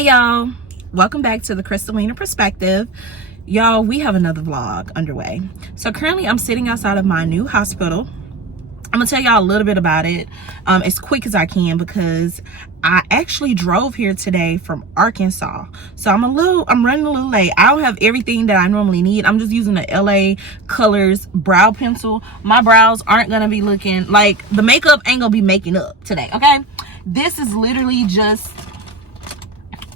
Hey y'all, welcome back to the Crystalina Perspective. Y'all, we have another vlog underway. So currently I'm sitting outside of my new hospital. I'm gonna tell y'all a little bit about it as quick as I can because I actually drove here today from Arkansas. So I'm running a little late. I don't have everything that I normally need. I'm just using the LA Colors brow pencil. My brows aren't gonna be looking like, the makeup ain't gonna be making up today, okay? This is literally just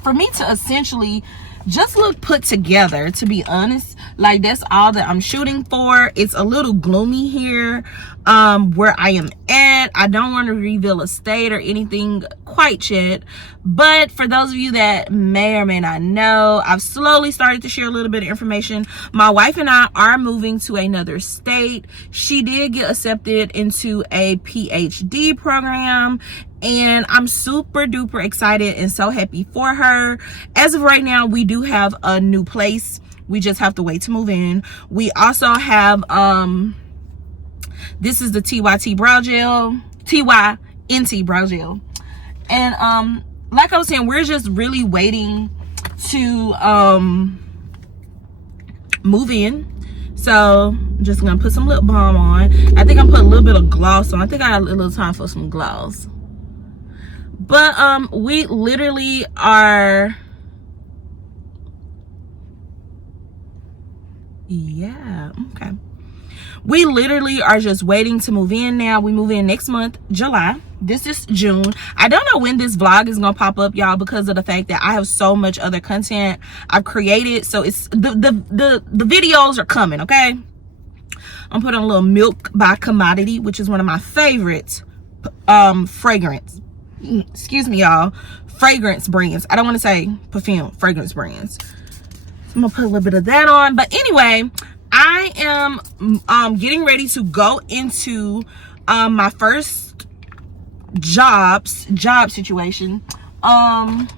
for me to essentially just look put together, to be honest. Like, that's all that I'm shooting for. It's a little gloomy here where I am at. I don't want to reveal a state or anything quite yet, but for those of you that may or may not know, I've slowly started to share a little bit of information. My wife and I are moving to another state. She did get accepted into a PhD program, and I'm super duper excited and so happy for her. As of right now, we do have a new place. We just have to wait to move in. We also have this is the TYNT brow gel, and like I was saying, we're just really waiting to move in. So I'm just gonna put some lip balm on. I think I'm putting a little bit of gloss on. I think I got a little time for some gloss. But we literally are, yeah, okay, we literally are just waiting to move in now. We move in next month, July. This is June. I don't know when this vlog is gonna pop up, y'all, because of the fact that I have so much other content I've created. So it's the videos are coming, okay? I'm putting a little Milk by Commodity, which is one of my favorite fragrance, excuse me y'all, fragrance brands. I don't want to say perfume, fragrance brands. I'm gonna put a little bit of that on. But anyway, I am getting ready to go into my first job situation. I've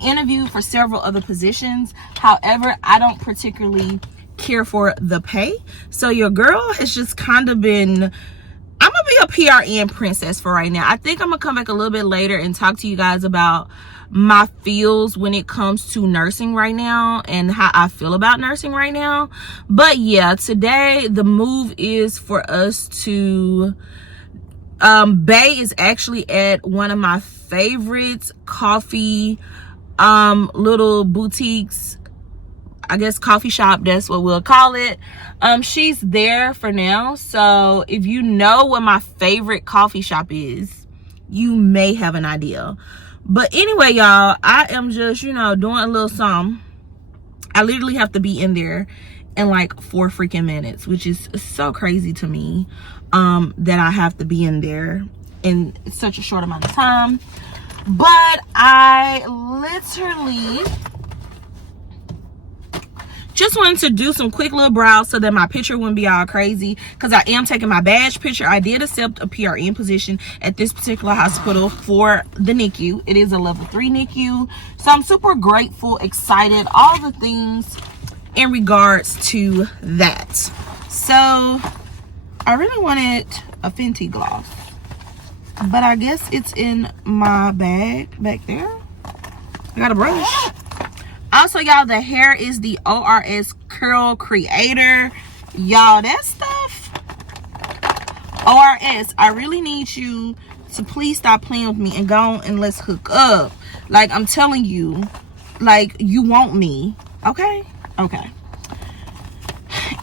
interviewed for several other positions. However, I don't particularly care for the pay. So your girl has just kind of been, I'm gonna be a PRN princess for right now. I think I'm gonna come back a little bit later and talk to you guys about my feels when it comes to nursing right now and how I feel about nursing right now. But yeah, today the move is for us to Bay is actually at one of my favorite coffee little boutiques, I guess coffee shop, that's what we'll call it. She's there for now. So if you know what my favorite coffee shop is, you may have an idea. But anyway, y'all, I am just, you know, doing a little something. I literally have to be in there in like 4 freaking minutes, which is so crazy to me, that I have to be in there in such a short amount of time. But I literally just wanted to do some quick little brows so that my picture wouldn't be all crazy, because I am taking my badge picture. I did accept a PRN position at this particular hospital for the NICU. It is a level 3 NICU. So I'm super grateful, excited, all the things in regards to that. So I really wanted a Fenty gloss, but I guess it's in my bag back there. I got a brush. Also, y'all, the hair is the ORS Curl Creator. Y'all, that stuff, ORS, I really need you to please stop playing with me and go on and let's hook up. Like, I'm telling you, like, you want me, okay? Okay.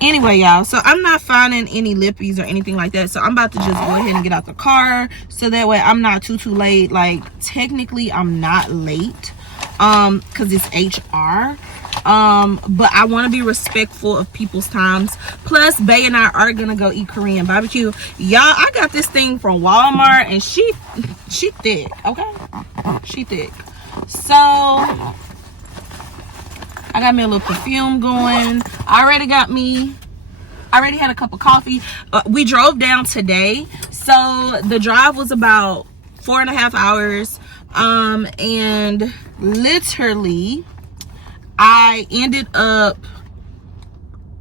Anyway, y'all, so I'm not finding any lippies or anything like that. So I'm about to just go ahead and get out the car so that way I'm not too late. Like, technically, I'm not late. Because it's HR, but I want to be respectful of people's times. Plus, Bay and I are gonna go eat Korean barbecue. Y'all, I got this thing from Walmart, and she thick, okay? She thick. So I got me a little perfume going. I already had a cup of coffee. We drove down today, so the drive was about 4.5 hours. And literally I ended up,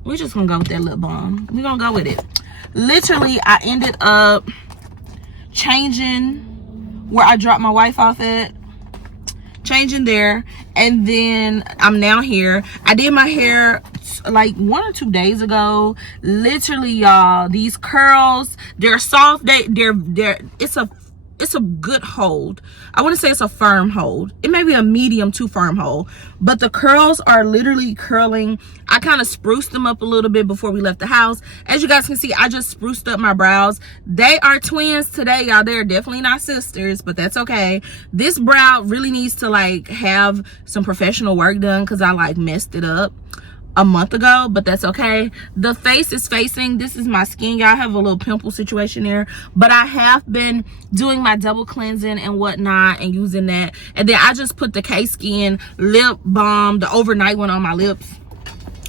we're just gonna go with that lip balm. We're gonna go with it. Literally, I ended up changing where I dropped my wife off at. changing there, and then I'm now here. I did my hair like 1 or 2 days ago. Literally, y'all, these curls, they're soft. It's a good hold. I want to say it's a firm hold. It may be a medium to firm hold, but the curls are literally curling. I kind of spruced them up a little bit before we left the house. As you guys can see, I just spruced up my brows. They are twins today, y'all. They're definitely not sisters, but that's okay. This brow really needs to like have some professional work done because I like messed it up a month ago, but that's okay. The face is facing, this is my skin, y'all. I have a little pimple situation there, but I have been doing my double cleansing and whatnot and using that. And then I just put the K-Skin lip balm, the overnight one, on my lips.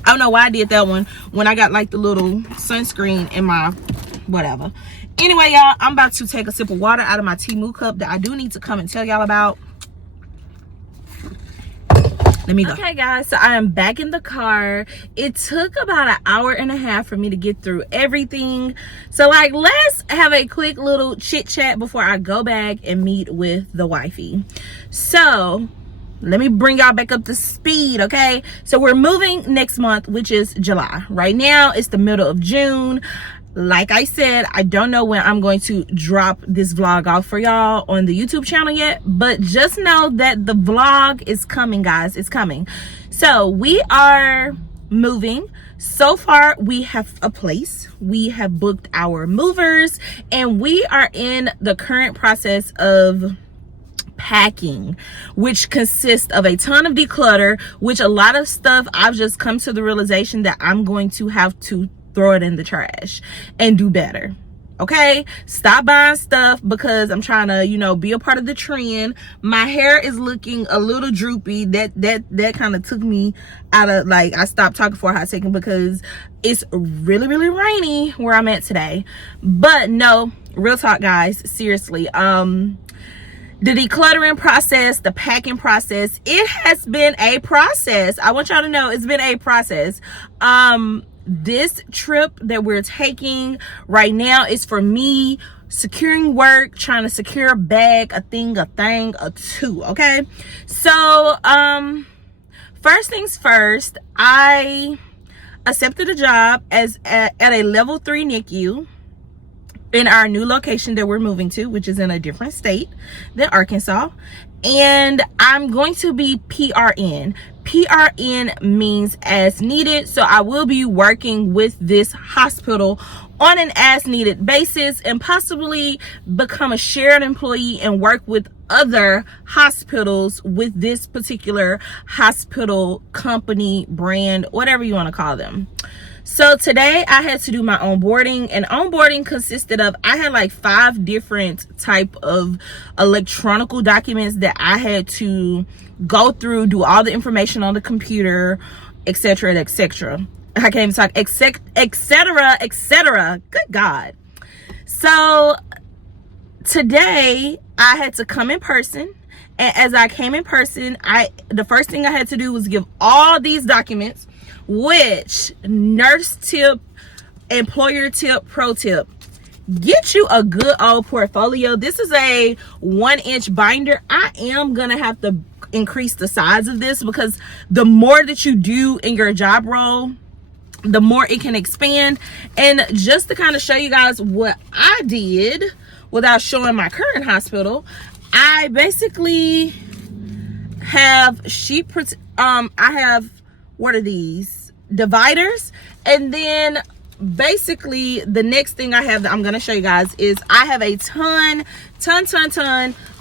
I don't know why I did that one when I got like the little sunscreen in my whatever. Anyway, y'all, I'm about to take a sip of water out of my Temu cup that I do need to come and tell y'all about. Let me go. Okay, guys, so I am back in the car. It took about an hour and a half for me to get through everything. So like, let's have a quick little chit chat before I go back and meet with the wifey. So let me bring y'all back up to speed, okay? So we're moving next month, which is July. Right now it's the middle of June. Like I said, I don't know when I'm going to drop this vlog off for y'all on the YouTube channel yet, but just know that the vlog is coming, guys. It's coming. So we are moving. So far, we have a place. We have booked our movers, and we are in the current process of packing, which consists of a ton of declutter, which a lot of stuff I've just come to the realization that I'm going to have to throw it in the trash and do better. Okay, stop buying stuff because I'm trying to, you know, be a part of the trend. My hair is looking a little droopy. That kind of took me out of, like, I stopped talking for a hot second because it's really rainy where I'm at today. But no, real talk, guys, seriously, the decluttering process, the packing process, it has been a process. I want y'all to know it's been a process. This trip that we're taking right now is for me securing work, trying to secure a bag, a thing, a two, okay? So, first things first, I accepted a job as at a level 3 NICU in our new location that we're moving to, which is in a different state than Arkansas. And I'm going to be PRN. PRN means as needed. So I will be working with this hospital on an as needed basis and possibly become a shared employee and work with other hospitals with this particular hospital company, brand, whatever you want to call them. So today I had to do my onboarding, and onboarding consisted of, I had like 5 different type of electronical documents that I had to go through, do all the information on the computer, etc, etc. I can't even talk, etc, etc. Good God. So today I had to come in person, and as I came in person, the first thing I had to do was give all these documents, which, nurse tip, employer tip, pro tip, get you a good old portfolio. This is a 1-inch binder. I am gonna have to increase the size of this because the more that you do in your job role, the more it can expand. And just to kind of show you guys what I did without showing my current hospital, I basically have I have, what are these, dividers, and then basically the next thing I have that I'm going to show you guys is I have a ton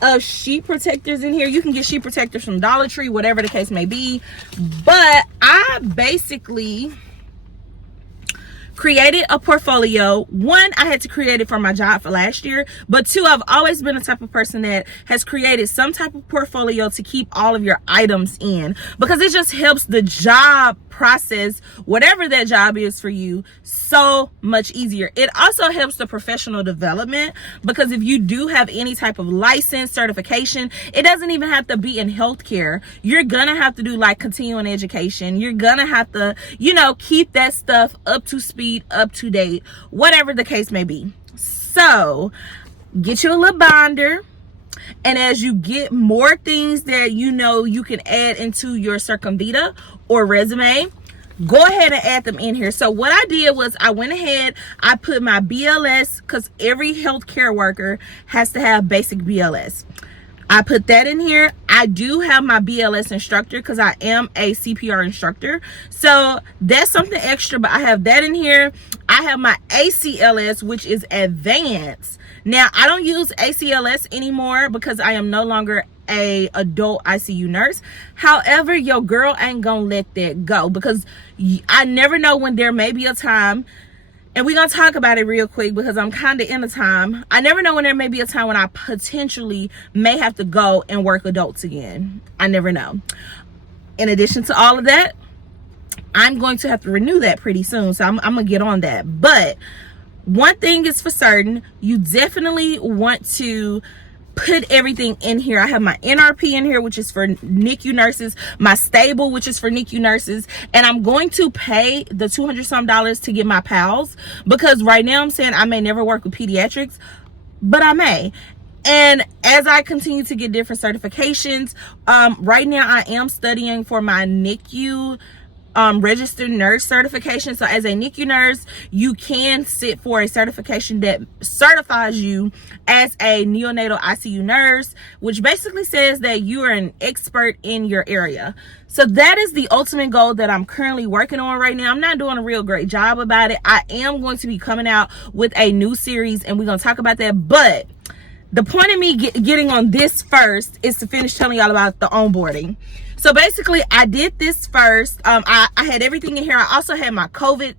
of sheet protectors in here. You can get sheet protectors from Dollar Tree, whatever the case may be, but I basically created a portfolio. 1, I had to create it for my job for last year, but 2, I've always been the type of person that has created some type of portfolio to keep all of your items in, because it just helps the job process, whatever that job is for you, so much easier. It also helps the professional development, because if you do have any type of license, certification, it doesn't even have to be in healthcare. You're gonna have to do like continuing education. You're gonna have to, you know, keep that stuff up to speed, up to date, whatever the case may be. So get you a little binder, And as you get more things that you know you can add into your circumvita or resume, go ahead and add them in here. So what I did was I went ahead, I put my BLS, because every healthcare worker has to have basic BLS. I put that in here. I do have my BLS instructor because I am a CPR instructor. So that's something extra, but I have that in here. I have my ACLS, which is advanced. Now, I don't use ACLS anymore because I am no longer a adult ICU nurse. However, your girl ain't gonna let that go, because I never know when there may be a time, and we're gonna talk about it real quick because I'm kind of in a time. I never know when there may be a time when I potentially may have to go and work adults again. I never know. In addition to all of that, I'm going to have to renew that pretty soon, so I'm gonna get on that. But one thing is for certain, you definitely want to put everything in here. I have my NRP in here, which is for NICU nurses, my stable, which is for NICU nurses, and I'm going to pay the $200 some to get my PALS, because right now I'm saying I may never work with pediatrics, but I may. And as I continue to get different certifications, right now I am studying for my NICU registered nurse certification. So as a NICU nurse, you can sit for a certification that certifies you as a neonatal ICU nurse, which basically says that you are an expert in your area. So that is the ultimate goal that I'm currently working on right now. I'm not doing a real great job about it. I am going to be coming out with a new series, and we're going to talk about that. But the point of me getting on this first is to finish telling y'all about the onboarding. So basically, I did this first. I had everything in here. I also had my COVID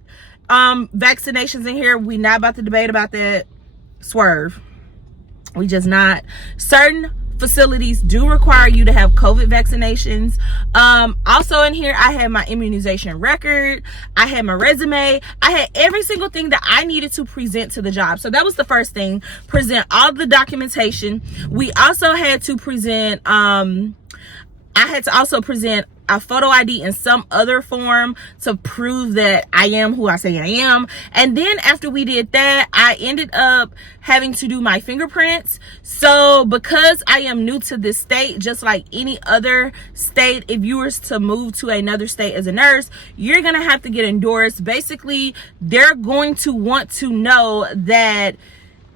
vaccinations in here. We not about to debate about that. Swerve. We just not. Certain facilities do require you to have COVID vaccinations. Also in here, I had my immunization record. I had my resume. I had every single thing that I needed to present to the job. So that was the first thing. Present all the documentation. We also had to present, I had to also present a photo ID in some other form to prove that I am who I say I am. And then after we did that, I ended up having to do my fingerprints. So because I am new to this state, just like any other state, if you were to move to another state as a nurse, you're gonna have to get endorsed. Basically, they're going to want to know that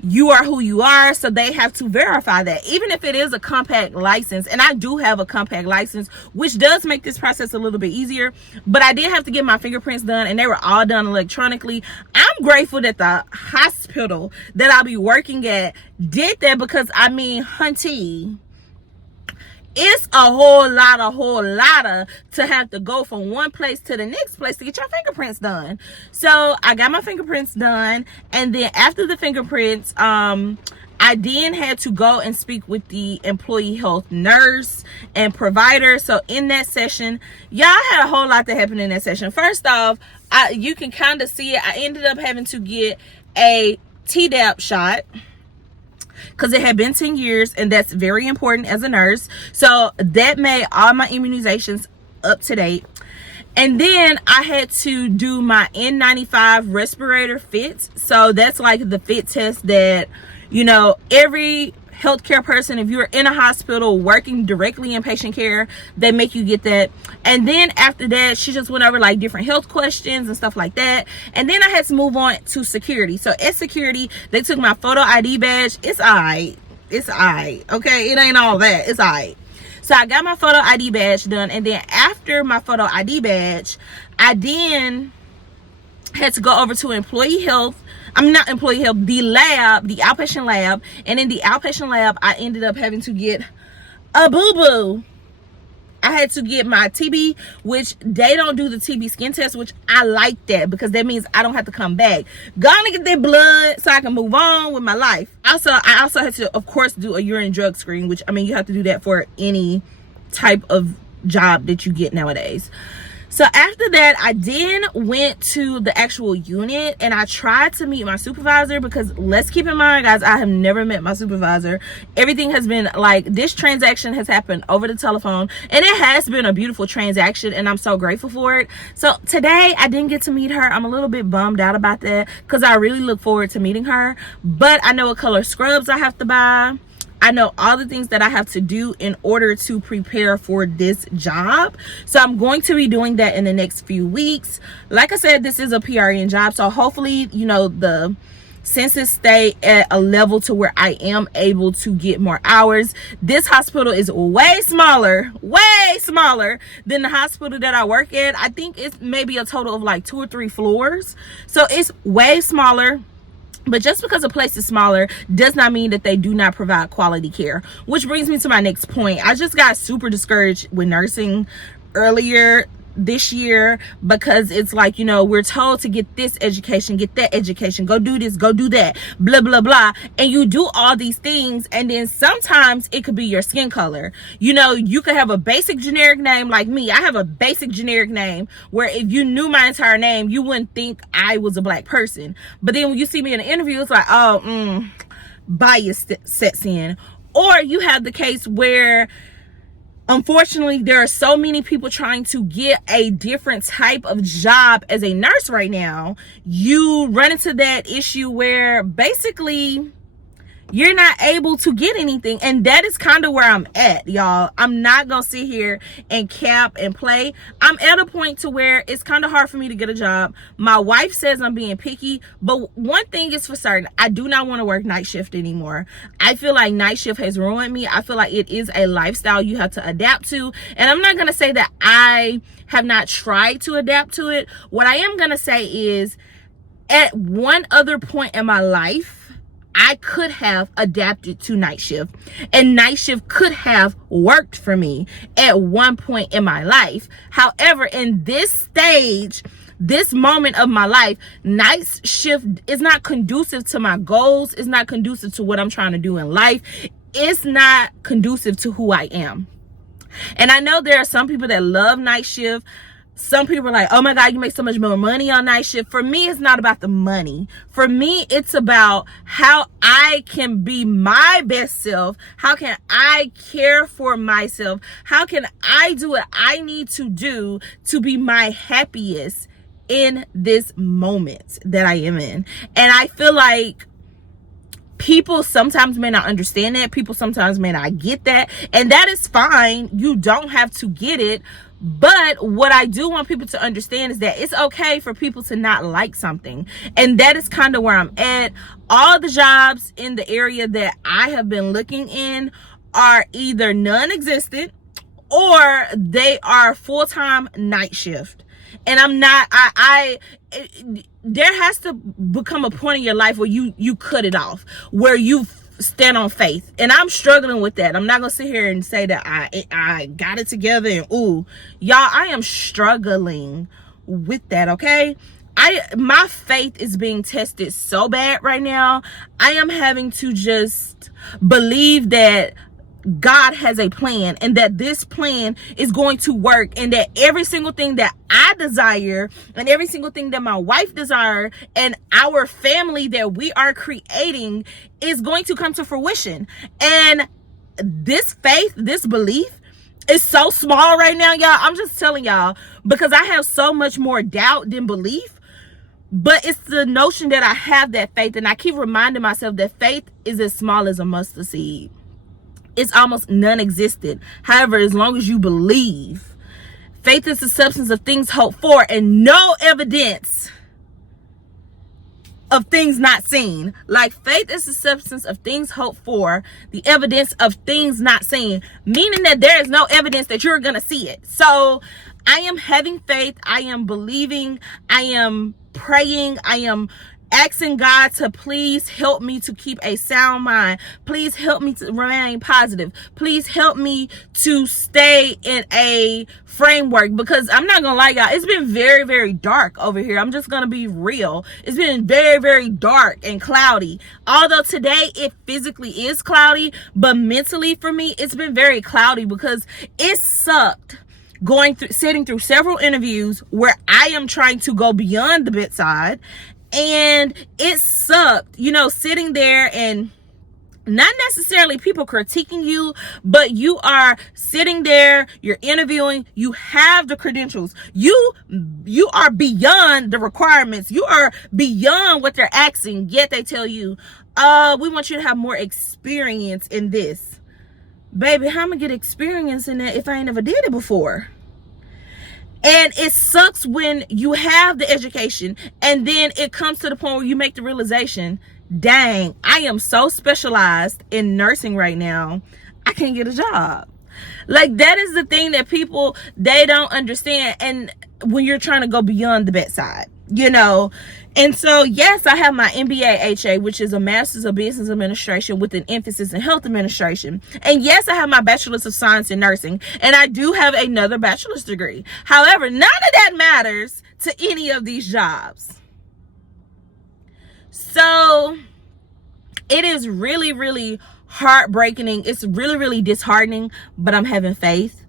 you are who you are, so they have to verify that, even if it is a compact license. And I do have a compact license, which does make this process a little bit easier, but I did have to get my fingerprints done, and they were all done electronically. I'm grateful that the hospital that I'll be working at did that, because I mean, hunty, it's a whole lot to have to go from one place to the next place to get your fingerprints done. So I got my fingerprints done, and then after the fingerprints, I then had to go and speak with the employee health nurse and provider. So in that session, y'all, had a whole lot that happened in that session. First off, you can kind of see it. I ended up having to get a Tdap shot, because it had been 10 years, and that's very important as a nurse. So that made all my immunizations up to date. And then I had to do my N95 respirator fit. So that's like the fit test that, you know, every healthcare person, if you're in a hospital working directly in patient care, they make you get that. And then after that, she just went over like different health questions and stuff like that. And then I had to move on to security. So at security, they took my photo ID badge. It's alright. It's alright. Okay, it ain't all that. It's alright. So I got my photo ID badge done, and then after my photo ID badge, I then had to go over to employee health. I'm not employee health, the lab, the outpatient lab. And in the outpatient lab, I ended up having to get a boo-boo. I had to get my TB, which they don't do the TB skin test, which I like that, because that means I don't have to come back. Gonna get that blood so I can move on with my life. Also, I also had to, of course, do a urine drug screen, which, I mean, you have to do that for any type of job that you get nowadays. So after that, I then went to the actual unit, and I tried to meet my supervisor, because let's keep in mind, guys, I have never met my supervisor. Everything has been like, this transaction has happened over the telephone, and it has been a beautiful transaction, and I'm so grateful for it. So today I didn't get to meet her. I'm a little bit bummed out about that, because I really look forward to meeting her. But I know what color scrubs I have to buy. I know all the things that I have to do in order to prepare for this job. So I'm going to be doing that in the next few weeks. Like I said, this is a PRN job, so hopefully, you know, the census stay at a level to where I am able to get more hours. This hospital is way smaller than the hospital that I work at. I think it's maybe a total of like 2 or 3 floors. So it's way smaller. But just because a place is smaller does not mean that they do not provide quality care. Which brings me to my next point. I just got super discouraged with nursing earlier this year, because it's like, you know, we're told to get this education, get that education, go do this, go do that, blah blah blah, and you do all these things, and then sometimes it could be your skin color. You know, you could have a basic generic name like me. I have a basic generic name where if you knew my entire name, you wouldn't think I was a black person. But then when you see me in an interview, it's like, oh, bias sets in. Or you have the case where, unfortunately, there are so many people trying to get a different type of job as a nurse right now. You run into that issue where basically you're not able to get anything. And that is kind of where I'm at, y'all. I'm not gonna sit here and cap and play. I'm at a point to where it's kind of hard for me to get a job. My wife says I'm being picky, but one thing is for certain, I do not want to work night shift anymore. I feel like night shift has ruined me. I feel like it is a lifestyle you have to adapt to. And I'm not gonna say that I have not tried to adapt to it. What I am gonna say is, at one other point in my life, I could have adapted to night shift, and night shift could have worked for me at one point in my life. However, in this stage, this moment of my life, night shift is not conducive to my goals. It's not conducive to what I'm trying to do in life. It's not conducive to who I am. And I know there are some people that love night shift. Some people are like, oh my God, you make so much more money on night shift. For me, it's not about the money. For me, it's about how I can be my best self. How can I care for myself? How can I do what I need to do to be my happiest in this moment that I am in? And I feel like people sometimes may not understand that. People sometimes may not get that. And that is fine. You don't have to get it. But what I do want people to understand is that it's okay for people to not like something. And that is kind of where I'm at. All the jobs in the area that I have been looking in are either non-existent or they are full-time night shift. And I'm not, there has to become a point in your life where you cut it off, where you stand on faith. And I'm struggling with that. I'm not gonna sit here and say that I got it together and ooh, y'all, I am struggling with that. Okay, my faith is being tested so bad right now. I am having to just believe that God has a plan, and that this plan is going to work, and that every single thing that I desire and every single thing that my wife desires and our family that we are creating is going to come to fruition. And this faith, this belief is so small right now, y'all. I'm just telling y'all, because I have so much more doubt than belief. But it's the notion that I have that faith, and I keep reminding myself that faith is as small as a mustard seed. It's almost non-existent. However, as long as you believe, faith is the substance of things hoped for and no evidence of things not seen. Like, faith is the substance of things hoped for, the evidence of things not seen, meaning that there is no evidence that you're gonna see it. So I am having faith, I am believing, I am praying, I am asking God to please help me to keep a sound mind. Please help me to remain positive. Please help me to stay in a framework, because I'm not gonna lie, y'all, it's been very, very dark over here. I'm just gonna be real. It's been very, very dark and cloudy. Although today it physically is cloudy, but mentally for me, it's been very cloudy, because it sucked sitting through several interviews where I am trying to go beyond the bedside. And it sucked, you know, sitting there and not necessarily people critiquing you, but you are sitting there, you're interviewing, you have the credentials, you are beyond the requirements, you are beyond what they're asking, yet they tell you, we want you to have more experience in this. Baby, how am I gonna get experience in that if I ain't never did it before? And it sucks when you have the education and then it comes to the point where you make the realization, dang, I am so specialized in nursing right now, I can't get a job. Like, that is the thing that people, they don't understand. And when you're trying to go beyond the bedside, you know. And so, yes, I have my MBA HA, which is a Master's of Business Administration with an emphasis in health administration. And yes, I have my Bachelor's of Science in Nursing. And I do have another bachelor's degree. However, none of that matters to any of these jobs. So it is really, really heartbreaking. It's really, really disheartening, but I'm having faith.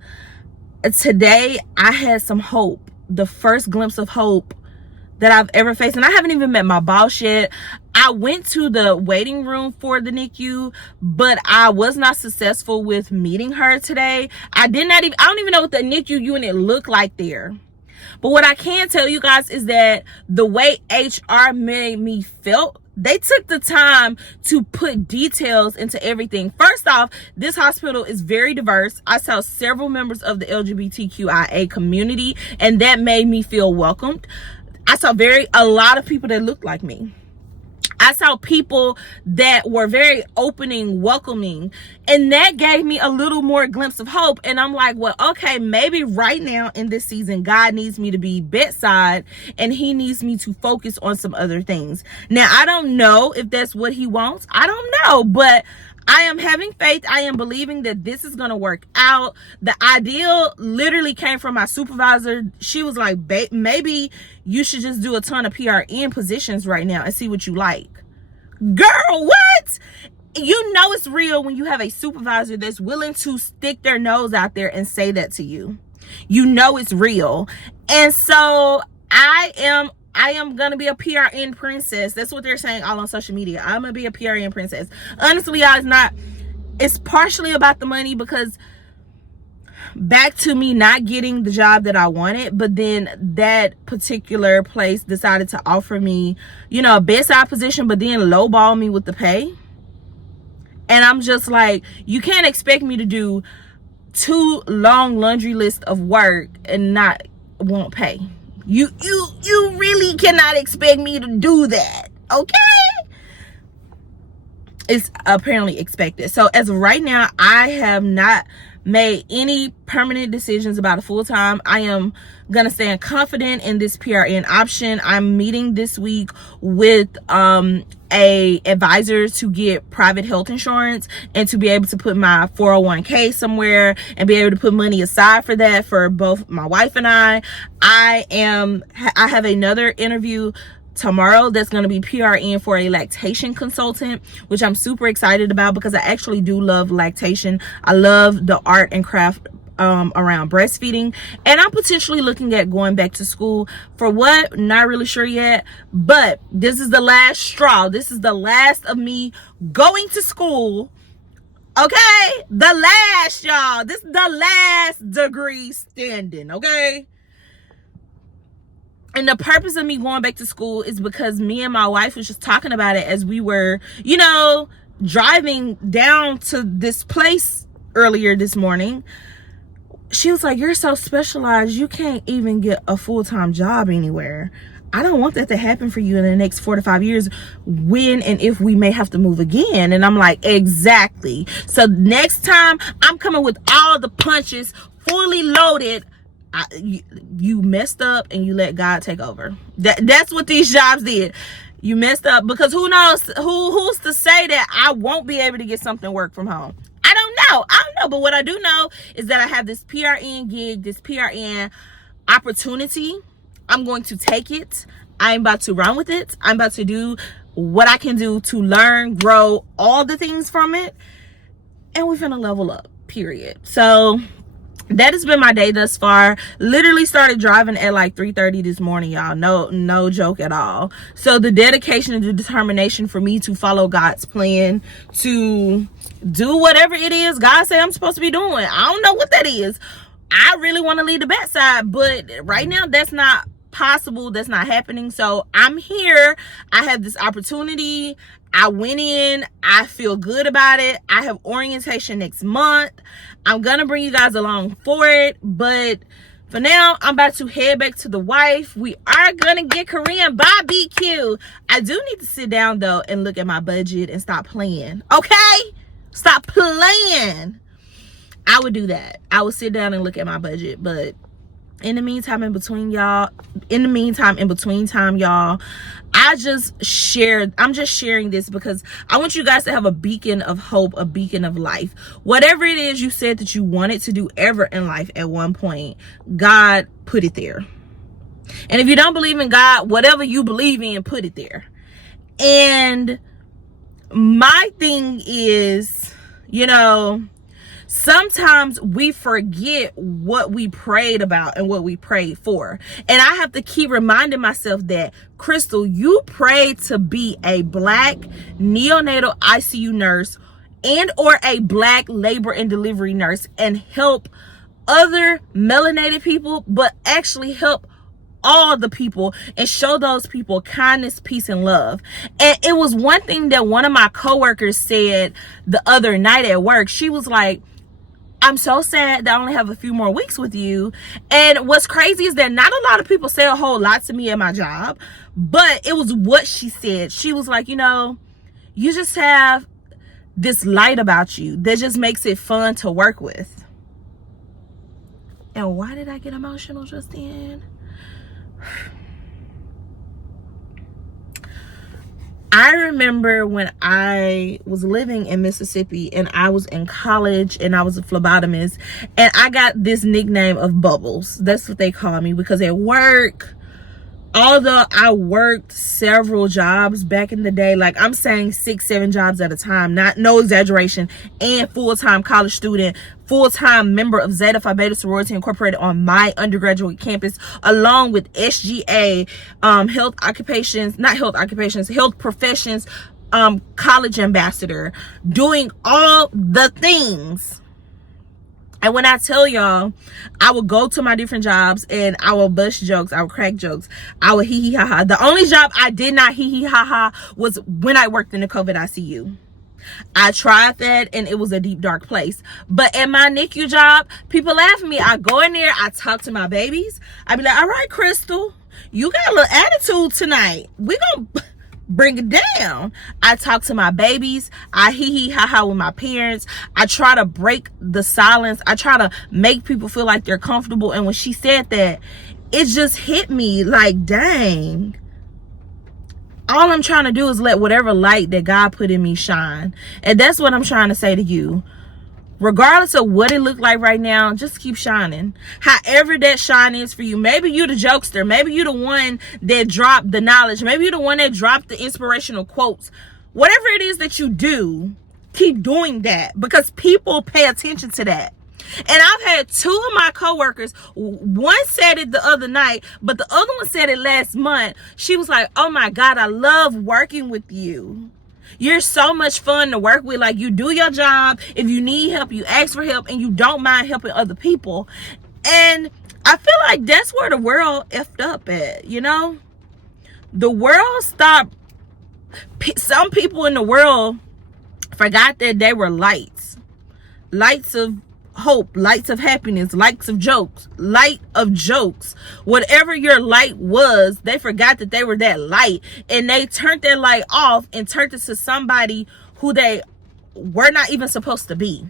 Today, I had some hope, the first glimpse of hope that I've ever faced. And I haven't even met my boss yet. I went to the waiting room for the NICU, but I was not successful with meeting her today. I don't even know what the NICU unit looked like there. But what I can tell you guys is that the way HR made me felt, they took the time to put details into everything. First off, this hospital is very diverse. I saw several members of the LGBTQIA community, and that made me feel welcomed. I saw a lot of people that looked like me. I saw people that were very opening, welcoming, and that gave me a little more glimpse of hope. And I'm like, well, okay, maybe right now in this season, God needs me to be bedside and he needs me to focus on some other things. Now, I don't know if that's what he wants. I don't know, but I am having faith. I am believing that this is going to work out. The ideal literally came from my supervisor. She was like, maybe you should just do a ton of PRN positions right now and see what you like. Girl, what? You know it's real when you have a supervisor that's willing to stick their nose out there and say that to you. You know it's real. And so I am gonna be a PRN princess. That's what they're saying all on social media. I'm gonna be a PRN princess. Honestly, y'all, it's partially about the money, because back to me not getting the job that I wanted, but then that particular place decided to offer me, you know, a bedside position, but then lowball me with the pay. And I'm just like, you can't expect me to do 2 long laundry lists of work and not want pay. You really cannot expect me to do that, okay? It's apparently expected. So as of right now, I have not made any permanent decisions about a full-time. I am gonna stand confident in this PRN option. I'm meeting this week with a advisor to get private health insurance and to be able to put my 401k somewhere and be able to put money aside for that for both my wife and I. I have another interview tomorrow that's going to be PRN for a lactation consultant, which I'm super excited about because I actually do love lactation. I love the art and craft around breastfeeding, and I'm potentially looking at going back to school. For what? Not really sure yet, but this is the last straw. This is the last of me going to school. Okay, the last, y'all. This is the last degree standing, okay? And the purpose of me going back to school is because me and my wife was just talking about it as we were, you know, driving down to this place earlier this morning. She was like, you're so specialized, you can't even get a full-time job anywhere. I don't want that to happen for you in the next 4 to 5 years when and if we may have to move again. And I'm like, exactly. So next time I'm coming with all the punches fully loaded. You messed up and you let God take over. That's what these jobs did. You messed up, because who knows, who's to say that I won't be able to get something work from home? I don't know, but what I do know is that I have this PRN gig, this PRN opportunity. I'm going to take it. I'm about to run with it. I'm about to do what I can do to learn, grow, all the things from it, and we're gonna level up, period. So that has been my day thus far. Literally started driving at like 3:30 this morning, y'all. No joke at all. So the dedication and the determination for me to follow God's plan, to do whatever it is God said I'm supposed to be doing. I don't know what that is. I really want to leave the bedside, but right now that's not possible. That's not happening. So I'm here. I have this opportunity. I went in. I feel good about it. I have orientation next month. I'm gonna bring you guys along for it, but for now I'm about to head back to the wife. We are gonna get Korean BBQ. I do need to sit down though and look at my budget and stop playing. Okay, stop playing. I would do that. I would sit down and look at my budget, but in the meantime, in between time, y'all, I'm just sharing this because I want you guys to have a beacon of hope, a beacon of life. Whatever it is you said that you wanted to do ever in life at one point, God put it there. And if you don't believe in God, whatever you believe in, put it there. And my thing is, you know, sometimes we forget what we prayed about and what we prayed for. And I have to keep reminding myself that, Crystal, you prayed to be a Black neonatal ICU nurse and or a Black labor and delivery nurse and help other melanated people, but actually help all the people and show those people kindness, peace, and love. And it was one thing that one of my coworkers said the other night at work. She was like, I'm so sad that I only have a few more weeks with you. And what's crazy is that not a lot of people say a whole lot to me at my job, but it was what she said. She was like, you know, you just have this light about you that just makes it fun to work with. And why did I get emotional just then? I remember when I was living in Mississippi and I was in college and I was a phlebotomist, and I got this nickname of Bubbles. That's what they call me, because at work, although I worked several jobs back in the day, like I'm saying 6-7 jobs at a time, no exaggeration, and full-time college student, full-time member of Zeta Phi Beta Sorority Incorporated on my undergraduate campus, along with SGA, health professions, college ambassador, doing all the things. And when I tell y'all, I would go to my different jobs and I would bust jokes, I would crack jokes, I would hee hee ha ha. The only job I did not hee hee ha ha was when I worked in the COVID ICU. I tried that and it was a deep, dark place. But at my NICU job, people laugh at me. I go in there, I talk to my babies. I be like, all right, Crystal, you got a little attitude tonight. We gonna bring it down. I talk to my babies. I hee hee ha ha with my parents. I try to break the silence. I try to make people feel like they're comfortable. And when she said that, it just hit me like, dang. All I'm trying to do is let whatever light that God put in me shine. And that's what I'm trying to say to you. Regardless of what it looked like right now, just keep shining. However that shine is for you. Maybe you the jokester. Maybe you the one that dropped the knowledge. Maybe you the one that dropped the inspirational quotes. Whatever it is that you do, keep doing that, because people pay attention to that. And I've had 2 of my coworkers, one said it the other night, but the other one said it last month. She was like, oh my God, I love working with you. You're so much fun to work with. Like, you do your job. If you need help, you ask for help, and you don't mind helping other people. And I feel like that's where the world effed up at, you know? The world stopped. Some people in the world forgot that they were lights. Lights of hope, lights of happiness, light of jokes. Whatever your light was, they forgot that they were that light, and they turned their light off and turned it to somebody who they were not even supposed to be.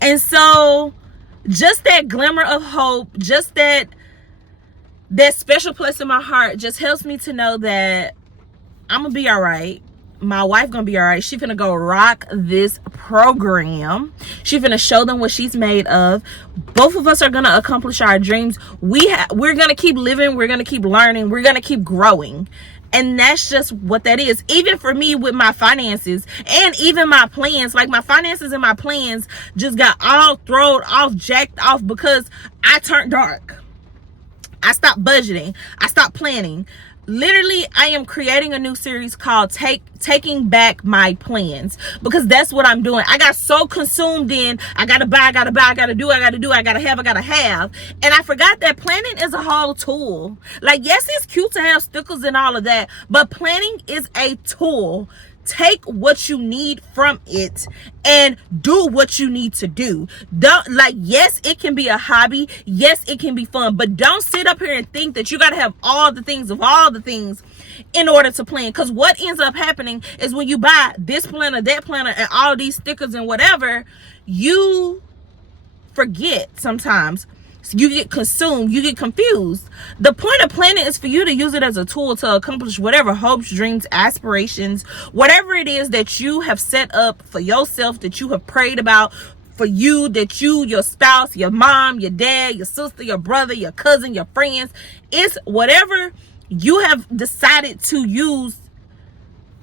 And so just that glimmer of hope, just that special place in my heart just helps me to know that I'm gonna be all right. My wife gonna be all right. She finna go rock this program. She finna show them what she's made of. Both of us are gonna accomplish our dreams. We're gonna keep living. We're gonna keep learning. We're gonna keep growing. And that's just what that is. Even for me with my finances and even my plans, like my finances and my plans just got all thrown off, jacked off, because I turned dark. I stopped budgeting. I stopped planning. Literally, I am creating a new series called Taking Back My Plans, because that's what I'm doing. I got so consumed in I gotta buy, I gotta do, I gotta have, and I forgot that planning is a whole tool. Like, yes, it's cute to have stickers and all of that, but planning is a tool. Take what you need from it and do what you need to do. Don't, like, yes, it can be a hobby, yes, it can be fun, but don't sit up here and think that you got to have all the things in order to plan. Because what ends up happening is when you buy this planner, that planner, and all these stickers and whatever, you forget sometimes. So you get consumed, you get confused. The point of planning is for you to use it as a tool to accomplish whatever hopes, dreams, aspirations, whatever it is that you have set up for yourself, that you have prayed about for you, that you, your spouse, your mom, your dad, your sister, your brother, your cousin, your friends. It's whatever you have decided to use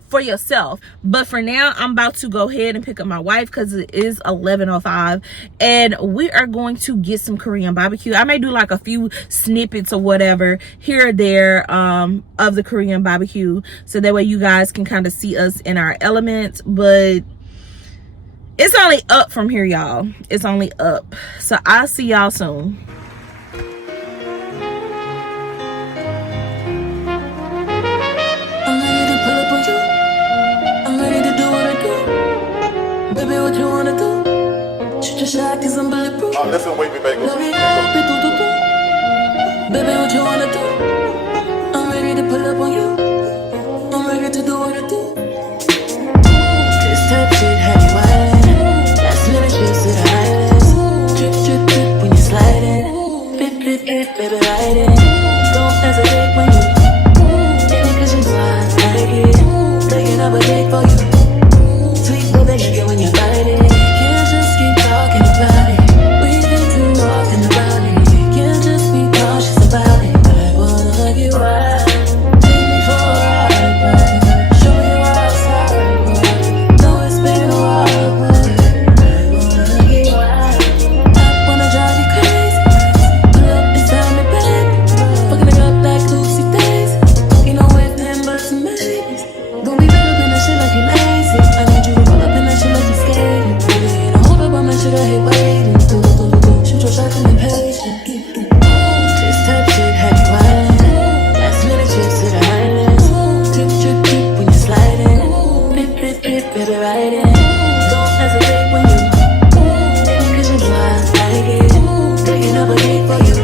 for yourself. But for now, I'm about to go ahead and pick up my wife because it is 11:05, and we are going to get some Korean barbecue. I may do like a few snippets or whatever here or there of the Korean barbecue, so that way you guys can kind of see us in our element. But it's only up from here, y'all. It's only up. So I'll see y'all soon. Baby, what you wanna do? Shoot your shot, cause I'm bulletproof. Oh, listen, wait me back. Baby, what you wanna do? I'm ready to pull up on you. I'm ready to do what I do. This type shit have you wildin'. Last minute shit to the highlands. Drip, drip, drip when you sliding. Bip, bip, bip, baby, ride it. Don't hesitate when you get it, cause you know I like it. Taking up a date for you. Sweet baby, nigga, when you bite it. Can't just keep talking about it. We've been too often about it. Can't just be cautious about it. I wanna get wild. Take me for a ride, boy. Show me your outside, boy. Know it's been a while, boy. I wanna get wild. I wanna drive you crazy. Pull up and tell me, baby. Fucking it up like Lucy Daisy. Ain't no way for him but some babies. Don't be better than that shit like you lazy. I need you to roll up in that shit like you scared. Don't hold up on my shit, I hate waiting. Shoot your shot and be patient. This type shit have you wildin'. Last minute trips to the highlands. Drip, drip, drip when you sliding. Bip, bip, bip, baby, ride it. Don't hesitate when you cause you know I like it. Taking up a date for you.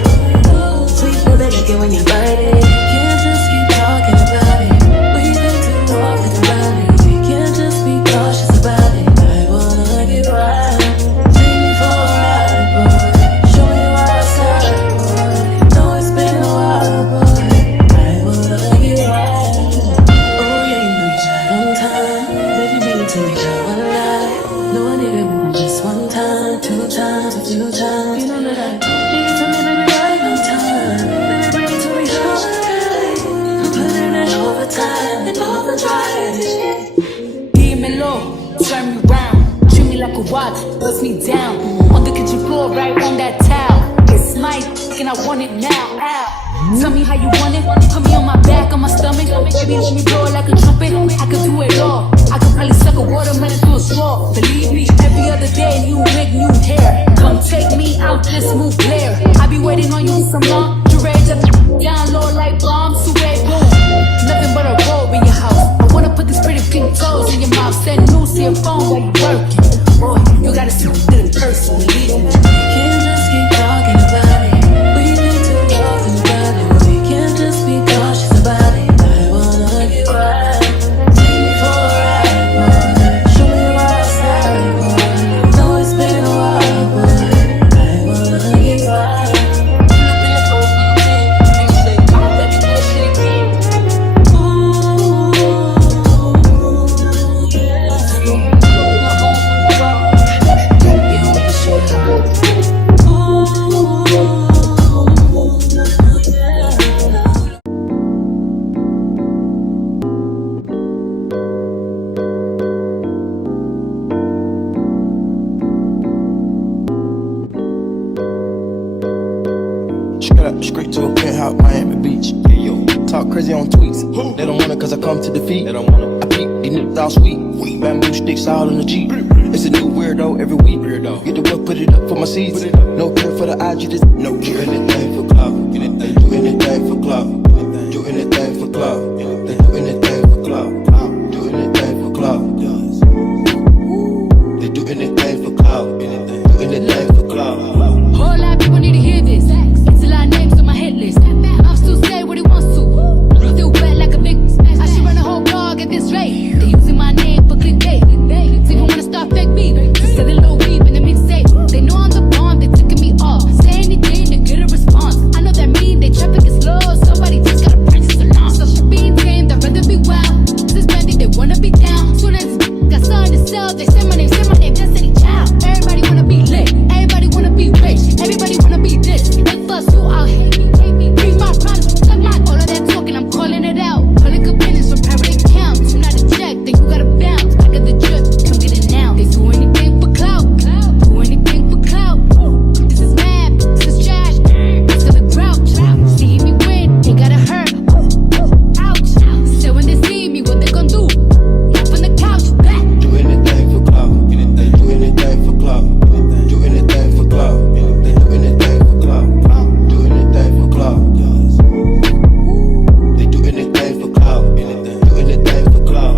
Sweet baby, nigga, when you bite it. Can't just keep talking about it. We've been too often about it. Can't just be cautious about it. I wanna get wild. Take me for a ride, boy. Show me your outside, boy. Know it's been a while, boy. I wanna get wild. Oh yeah, you know you tried on time. Baby, bring it to me, try one lie. No, I need it more than just one time, 2 times, a few times. You know that I need it to me, baby, right on time. Baby, bring it to me, try one lie. I'm putting in overtime and overdrive. Give me low, turn me round, treat me like a watch, bust me down. On the kitchen floor, right on that towel. It's my and I want it now. Ow. Tell me how you want it. Put me on my back, on my stomach. Baby, let me blow it like a trumpet. I could do it all. I could probably suck a watermelon through a straw. Believe me, every other day, new wig, new hair. Come take me out, this move Blair. I be waiting on you some long. Dreads up down low like bombs. Suede boom. Nothing but a robe in your house. I wanna put these pretty pink toes in your mouth. Send news to your phone while you working. Boy, you gotta see the person, believe me. Can't just keep talking about it. We've been too often about it. We can't just be cautious about it. I wanna get wild. Take me for a ride, boy. Show me your outside, boy. Know it's been a while, boy. I wanna get wild. Pull up in the Scrap straight to a penthouse, Miami Beach. Hey, yo, talk crazy on tweets. They don't want it cause I come to defeat. They don't want it. I peep, these niggas all sweet. Bamboo sticks all in the Jeep. It's a new weirdo every week. Get the work, put it up for my seeds. No care for the IG, just no care. Do anything for clout. They do anything for clout. Do anything for clout. They do anything for clout. Do anything for clout. They do anything for clout. Do anything for clout. Whole lot of people need to hear this. It's a lot of names on my hit list. I'll still say what he wants to. Still wet like a big. I should run a whole blog at this rate. They using my name for clickbait. Even wanna start fake beef. Say the low weep in the mixtape. They know I'm the bomb, they ticking me off. Say anything to get a response. I know that mean they traffic is slow. Somebody just gotta practice along. So she being tamed, I'd rather be wild. This is bandit, they wanna be down. Soon as got something to sell, they say my name, Destiny Child. Everybody wanna be lit, everybody wanna be rich, everybody wanna be this. They fuss you out, hate me, bring my problems, suck my. All of that talking, I'm calling it out. Calling good business from private accounts. You not a check, then you gotta bounce. Back of the drip, come get it now. They do anything for clout, do anything for clout. This is mad, this is trash, this is the grouch. See me win, they gotta hurt, ouch. So when they see me, what they gon' do? Not from the couch, back. Do anything for clout. They do anything for clout. Do anything for clout. They do anything for clout. Do anything for clout. They do anything for clout. Do anything for clout.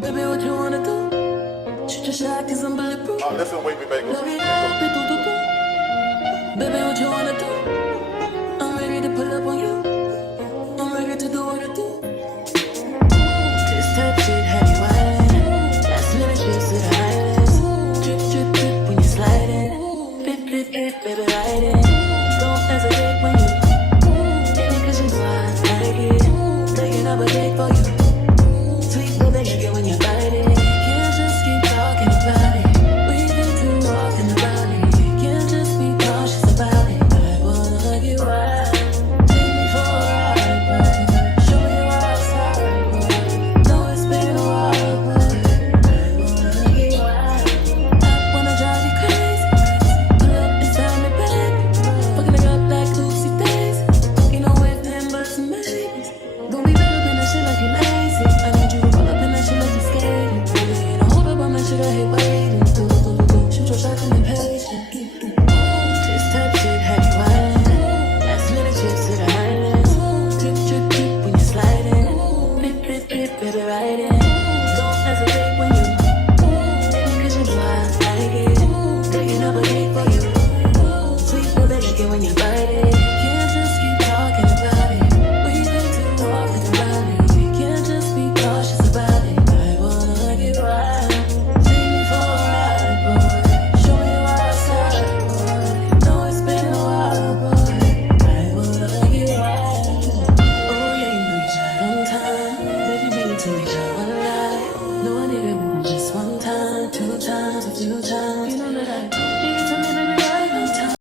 Baby, what you wanna do? Shoot your shot 'cause I'm bulletproof. Listen, wait me back. Baby, what you wanna do? I'm ready to pull up on you. I'm ready to do what I do.